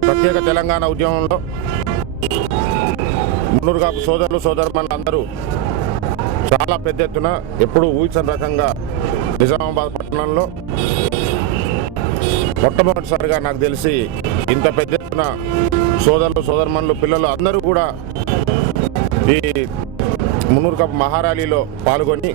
ప్రత్యేక తెలంగాణ ఉద్యమంలో మున్నూరు కాపు సోదరులు సోదరుమణులు అందరూ చాలా పెద్ద ఎత్తున ఎప్పుడూ ఊహించని రకంగా నిజామాబాద్ పట్టణంలో మొట్టమొదటిసారిగా నాకు తెలిసి ఇంత పెద్ద ఎత్తున సోదరులు సోదరుమణులు పిల్లలు అందరూ కూడా ఈ మున్నూరు కాపు మహారాలీలో పాల్గొని